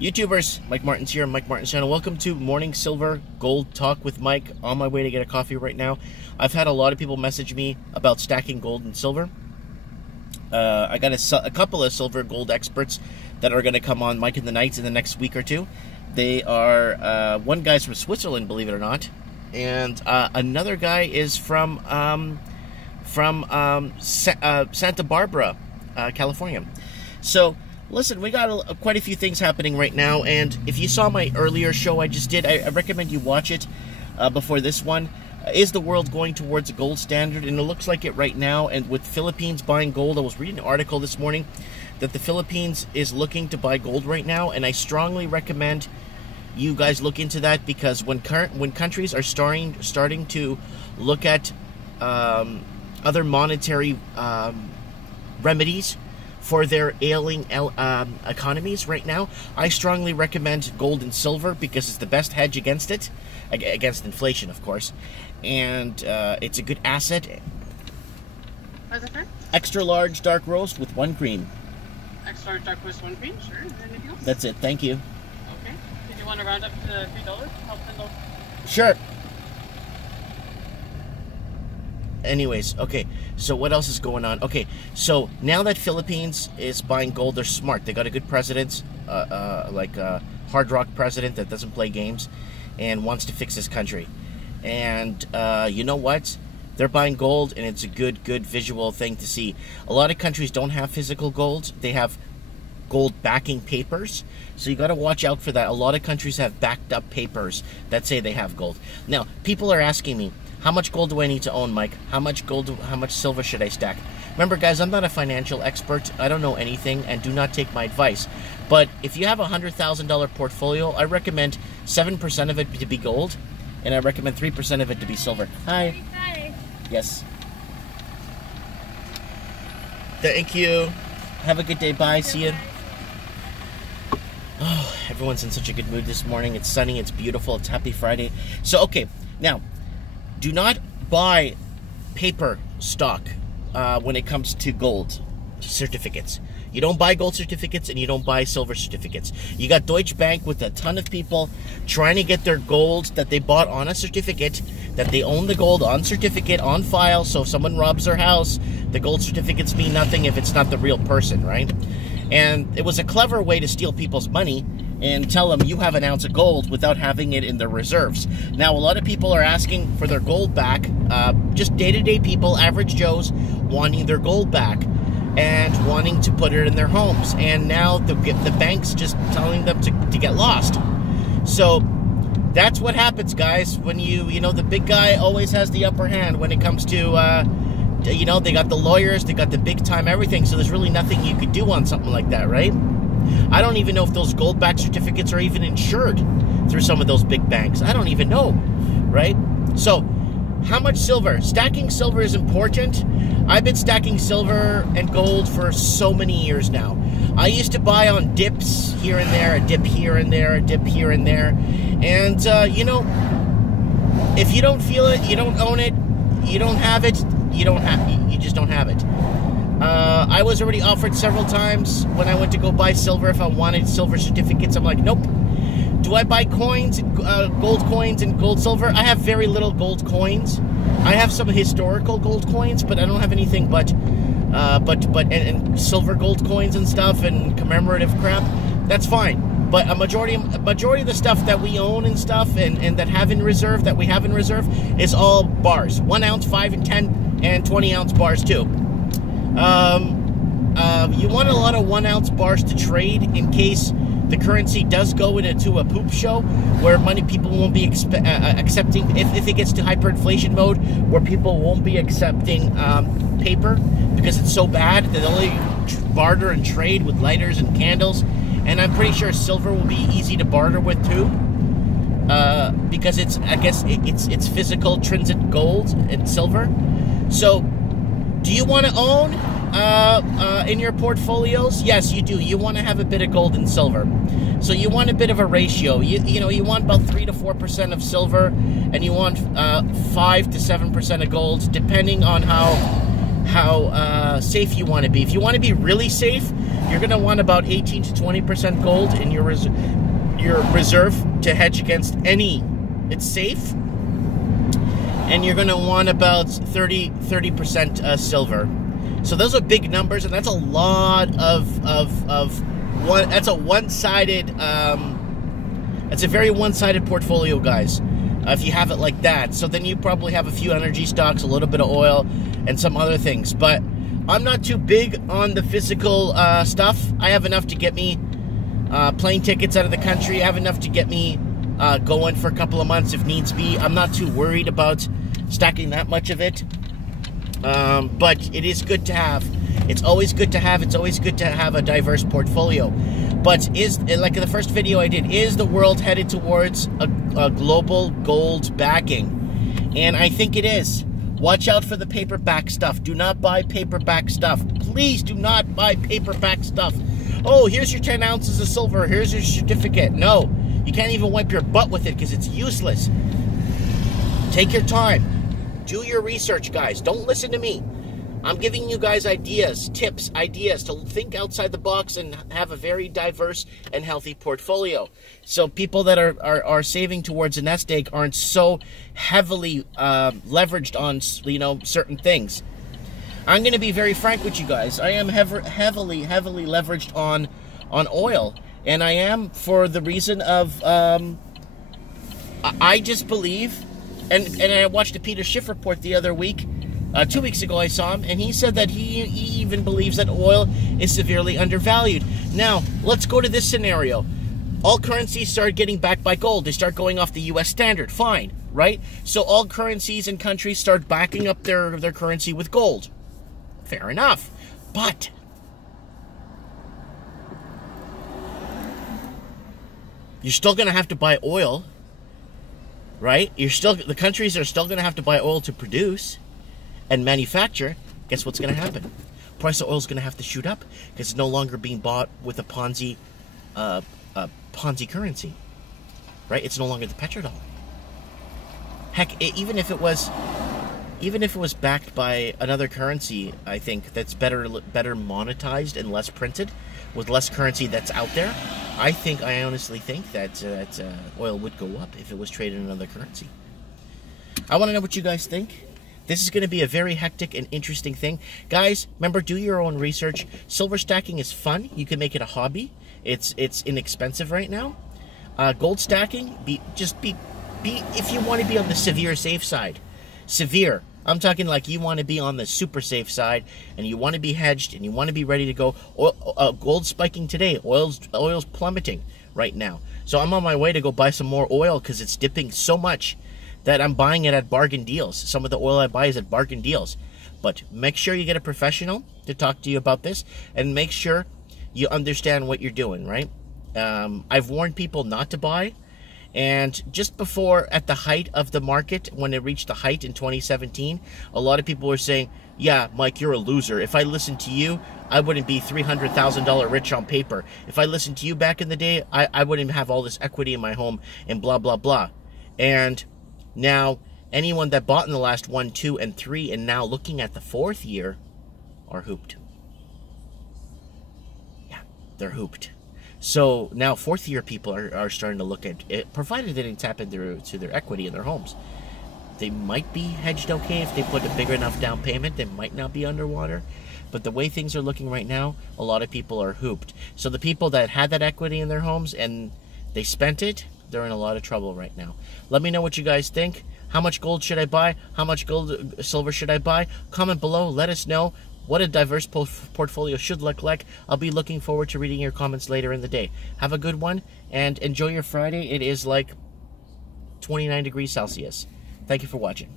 YouTubers, Mike Martins here, Mike Martins channel. Welcome to Morning Silver Gold Talk with Mike. On my way to get a coffee right now. I've had a lot of people message me about stacking gold and silver. I got a couple of silver gold experts that are going to come on Mike in the Nights in the next week or two. They are, one guy's from Switzerland, believe it or not, and another guy is from Santa Barbara, California. So, listen, we got quite a few things happening right now, and if you saw my earlier show I just did, I recommend you watch it before this one. Is the world going towards a gold standard? And it looks like it right now, and with Philippines buying gold, I was reading an article this morning that the Philippines is looking to buy gold right now, and I strongly recommend you guys look into that, because when countries are starting to look at other monetary remedies for their ailing economies right now, I strongly recommend gold and silver, because it's the best hedge against it, against inflation, of course, and it's a good asset. How's it for? Extra large dark roast with 1 cream. Extra large dark roast, 1 cream, sure. Anything else? That's it, thank you. Okay. Did you want to round up to $3? Help send those. Sure. Anyways, okay, so what else is going on? Okay, so now that Philippines is buying gold, they're smart. They got a good president, like a hard rock president that doesn't play games and wants to fix his country. And you know what? They're buying gold, and it's a good visual thing to see. A lot of countries don't have physical gold. They have gold backing papers, so you got to watch out for that. A lot of countries have backed up papers that say they have gold. Now, people are asking me, how much gold do I need to own, Mike? How much gold, how much silver should I stack? Remember, guys, I'm not a financial expert. I don't know anything, and do not take my advice. But if you have a $100,000 portfolio, I recommend 7% of it to be gold, and I recommend 3% of it to be silver. Hi. Hi. Yes. Thank you. Have a good day. Bye. See you. Oh, everyone's in such a good mood this morning. It's sunny. It's beautiful. It's Happy Friday. So, okay. Now, do not buy paper stock when it comes to gold certificates. You don't buy gold certificates, and you don't buy silver certificates. You got Deutsche Bank with a ton of people trying to get their gold that they bought on a certificate, that they own the gold on certificate, on file, so if someone robs their house, the gold certificates mean nothing if it's not the real person, right? And it was a clever way to steal people's money and tell them you have an ounce of gold without having it in their reserves. Now, a lot of people are asking for their gold back, just day-to-day people, average Joes, wanting their gold back and wanting to put it in their homes. And now the bank's just telling them to get lost. So that's what happens, guys, when you know, the big guy always has the upper hand when it comes to, you know, they got the lawyers, they got the big time everything, so there's really nothing you could do on something like that, right? I don't even know if those gold-backed certificates are even insured through some of those big banks. I don't even know, right? So, how much silver? Stacking silver is important. I've been stacking silver and gold for so many years now. I used to buy on dips here and there, a dip here and there, a dip here and there. And, you know, if you don't feel it, you don't own it, you don't have it, you just don't have it. I was already offered several times when I went to go buy silver if I wanted silver certificates. I'm like, nope. Do I buy coins, gold coins and gold silver? I have very little gold coins. I have some historical gold coins, but I don't have anything but and silver gold coins and stuff and commemorative crap. That's fine. But a majority of the stuff that we own and stuff and that have in reserve, that we have in reserve, is all bars. 1 ounce, 5 and 10 and 20 ounce bars too. You want a lot of 1 ounce bars to trade in case the currency does go into a poop show where money people won't be accepting, if it gets to hyperinflation mode, where people won't be accepting paper because it's so bad that they'll only barter and trade with lighters and candles. And I'm pretty sure silver will be easy to barter with too, because it's, I guess, it's physical, trinsic gold and silver. So, do you want to own in your portfolios? Yes, you do. You want to have a bit of gold and silver. So you want a bit of a ratio. You know, you want about 3 to 4% of silver, and you want 5 to 7% of gold, depending on how safe you want to be. If you want to be really safe, you're going to want about 18 to 20% gold in your reserve to hedge against any. It's safe. And you're going to want about 30% silver. So those are big numbers, and that's a lot of one. That's a one-sided. It's a very one-sided portfolio, guys. If you have it like that, so then you probably have a few energy stocks, a little bit of oil, and some other things. But I'm not too big on the physical stuff. I have enough to get me plane tickets out of the country. I have enough to get me going for a couple of months if needs be. I'm not too worried about stacking that much of it. But it is good to have. It's always good to have. It's always good to have a diverse portfolio. But like in the first video I did, is the world headed towards a global gold backing? And I think it is. Watch out for the paperback stuff. Do not buy paperback stuff. Please do not buy paperback stuff. Oh, here's your 10 ounces of silver. Here's your certificate. No, you can't even wipe your butt with it because it's useless. Take your time. Do your research, guys. Don't listen to me. I'm giving you guys ideas, tips, ideas to think outside the box and have a very diverse and healthy portfolio. So people that are saving towards a nest egg aren't so heavily leveraged on, you know, certain things. I'm going to be very frank with you guys. I am heavily leveraged on oil, and I am for the reason of I just believe, and I watched a Peter Schiff report the other week. 2 weeks ago I saw him, and he said that he even believes that oil is severely undervalued. Now, let's go to this scenario. All currencies start getting backed by gold. They start going off the US standard. Fine, right? So all currencies and countries start backing up their currency with gold. Fair enough. But you're still going to have to buy oil, right? The countries are still going to have to buy oil to produce and manufacture. Guess what's going to happen? Price of oil is going to have to shoot up because it's no longer being bought with a Ponzi currency, right? It's no longer the petrodollar. Heck, even if it was backed by another currency, I think that's better monetized and less printed, with less currency that's out there. I honestly think that oil would go up if it was traded in another currency. I want to know what you guys think. This is going to be a very hectic and interesting thing. Guys, remember, do your own research. Silver stacking is fun. You can make it a hobby. It's inexpensive right now. Gold stacking, if you want to be on the severe safe side. Severe. I'm talking like you want to be on the super safe side, and you want to be hedged, and you want to be ready to go. Gold spiking today. Oil's plummeting right now. So I'm on my way to go buy some more oil because it's dipping so much that I'm buying it at bargain deals. Some of the oil I buy is at bargain deals. But make sure you get a professional to talk to you about this, and make sure you understand what you're doing, right? I've warned people not to buy, and just before, at the height of the market, when it reached the height in 2017, a lot of people were saying, yeah, Mike, you're a loser. If I listened to you, I wouldn't be $300,000 rich on paper. If I listened to you back in the day, I wouldn't have all this equity in my home and blah, blah, blah. And now, anyone that bought in the last 1, 2, and 3, and now looking at the 4th year, are hooped. Yeah, they're hooped. So now 4th year people are starting to look at it, provided they didn't tap into their equity in their homes. They might be hedged okay if they put a big enough down payment. They might not be underwater. But the way things are looking right now, a lot of people are hooped. So the people that had that equity in their homes and they spent it, they're in a lot of trouble right now. Let me know what you guys think. How much gold should I buy? How much silver should I buy? Comment below. Let us know what a diverse portfolio should look like. I'll be looking forward to reading your comments later in the day. Have a good one and enjoy your Friday. It is like 29 degrees Celsius. Thank you for watching.